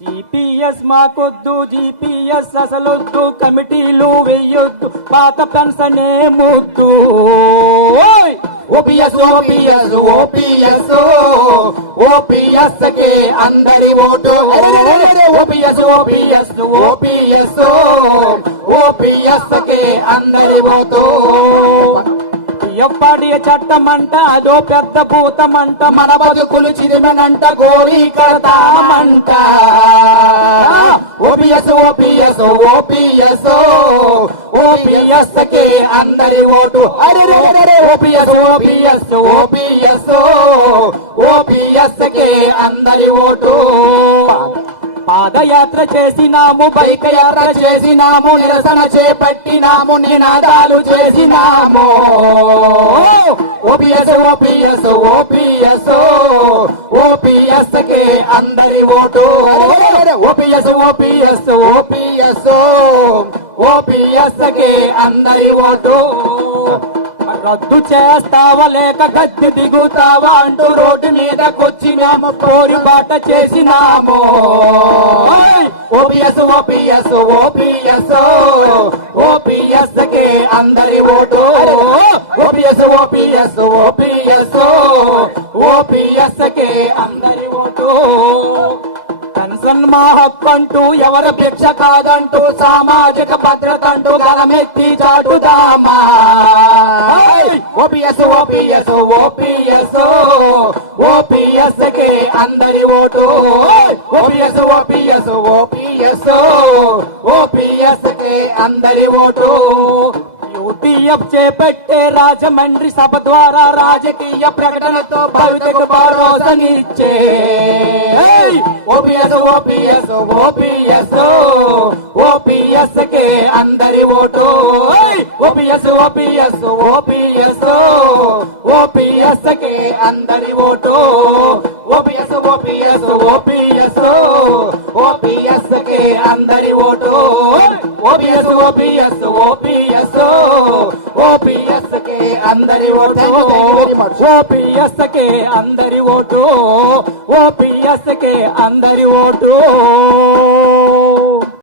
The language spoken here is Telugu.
సిపిఎస్ మాకొద్దు జిపిఎస్ అసలొద్దు కమిటీలు వెయ్యొద్దు పాత పెన్షనే ముద్దు. ఓయ్! ఓపీఎస్ ఓపీఎస్ ఓపీఎస్ ఓపీఎస్కి అందరి ఓటు. ఓపీఎస్ ఓపీఎస్ ఓపీఎస్ ఓపీఎస్కి అందరి ఓటు. ఎవ్వడి చట్టమంట అదో పెద్ద భూతమంట మన బతుకులు చిరిమనంట గోరీ కడతామంట ఓపీఎస్ ఓపీఎస్ ఓపీఎస్ ఓపీఎస్కి అందరి ఓటు. అరే ఓపీఎస్ ఓపీఎస్ ఓపీఎస్ ఓపీఎస్కి అందరి ఓటు. పాదయాత్ర చేసినాము బైక్ బైక్ యాత్ర చేసినాము నిరసన చేపట్టినాము నినాదాలు చేసినాము. ఓపీఎస్ ఓపీఎస్ ఓపీఎస్ ఓపీఎస్కి అందరి ఓటు. ఓపీఎస్ ఓపీఎస్ ఓపీఎస్ ఓపీఎస్కి అందరి ఓటు రద్దు చేస్తావా లేక గద్దె దిగుతావా అంటూ రోడ్డు మీదకొచ్చినాము పోరి బాట చేసినాము ఓపీఎస్ ఓపీఎస్ ఓపీఎస్ ఓపీఎస్కి అందరి ఓటు ఓపీఎస్ ఓపీఎస్ ఓపీఎస్ ఓపీఎస్కి అందరి ఓటు పెన్షన్ ఎవరి భిక్ష కాదంటూ సామాజిక భద్రత అంటూ గలమెత్తి చాటుదామా? ఓపీఎస్ ఓపీఎస్ ఓపీఎస్ ఓపీఎస్కి అందరి ఓటు. ఓపీఎస్ ఓపీఎస్ ఓపీఎస్ ఓపీఎస్కి అందరి ఓటు. యూపీఎఫ్ చేపట్టే రాజమండ్రి సభ ద్వారా రాజకీయ ప్రకటనతో భవితకు భరోసనిచ్చే ఓపీఎస్ ఓపీఎస్ ఓపీఎస్ ఓపీఎస్ కే అందరి vote. OPS OPS OPS OPS కే అందరి ఓటు. OPS OPS OPS. ఓపీఎస్కి అందరి ఓటు. OPS OPS OPS. ఓపీఎస్కి అందరి ఓటు. ఓపీఎస్కి అందరి ఓటు. ఓపీఎస్కి అందరి ఓటు.